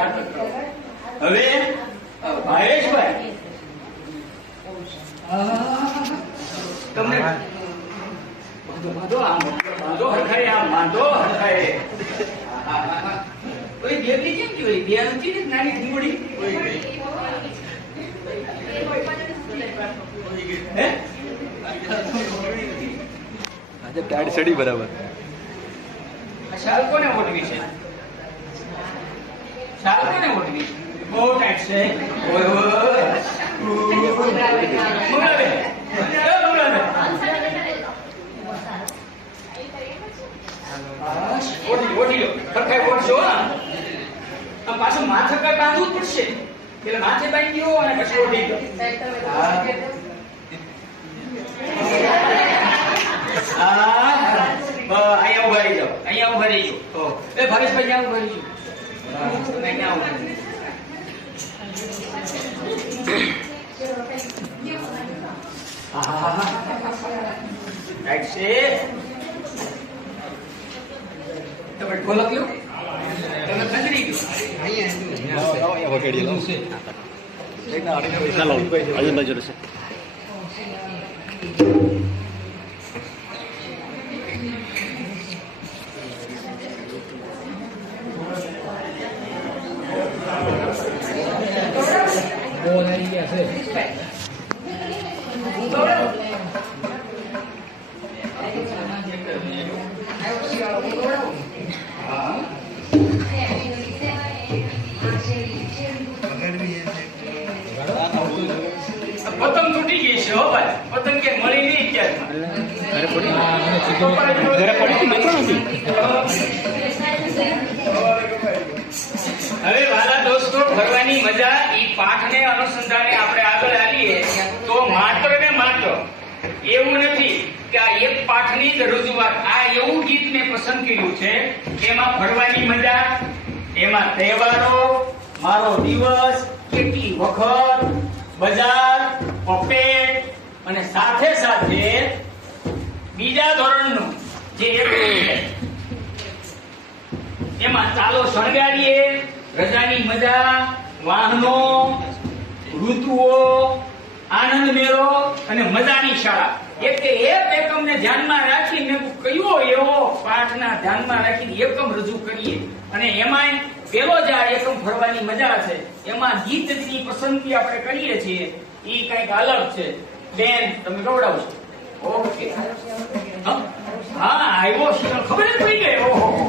હવે ભાવેશભાઈ તમને આમ આમ કેમ? બે ને નાની? આજે ટાઢ ચડી બરાબર. શાલ કોને મોટવી છે શાલ કોને ઓઢવી બહુ ટાઈટ છે. ઓય, ઓય, ઓય. મુંગળાબેન. એ મુંગળાબેન. બસ, ઓઢી ઓઢી લો. સરખાઈ ઓઢશો પાછું માથે કઈ બાંધવું પડશે. એટલે માથે બાંધી ગયો અને પછી ઓઢી ગયો અહીંયા ઊભા રહી જાઓ. અહીંયા ઊભા રહી જાઓ. એ ભાવેશભાઈ ત્યાં ઊભા રહી જાઓ. રાઈટ છે તમે ઢોલક લ્યો તમે ખંજરી લ્યો વગાડી લો ચાલો આજે નજર છે પતંગ તૂટી ગઈ છે પતંગ કે મળી નહીં ક્યારમાં ઘરે પડી દોસ્તો ફરવાની મજા પાઠને અનુસંધાને આપણે આગળ આવીએ, તો માત્ર ને માત્ર એવું નથી કે આ એક પાઠની જ રજૂઆત, આ એવું ગીત મેં પસંદ કર્યું છે, એમાં ફરવાની મજા, એમાં તહેવારો, મારો દિવસ, કેટલી વખત, બજાર, પપેટ, અને સાથે સાથે બીજા ધોરણનું જે એમાં ચાલો શણગારીએ, રજાની મજા વાહનો, ઋતુઓ, આનંદ મેળો અને મજાની શાળા. એટલે એક એકમને ધ્યાનમાં રાખીને કયો એવો પાઠના ધ્યાનમાં રાખીને એકમ રજૂ કરીએ? અને એમાંય પેલો જ આ એકમ ફરવાની મજા છે. એમાં ગીતની પસંદગી આપણે કરીએ છીએ. એ કંઈક અલગ છે. બેન, તમે ગવડાવશો ઓકે. હા આવ્યો ખબર જ પડી ગઈ. ઓહો.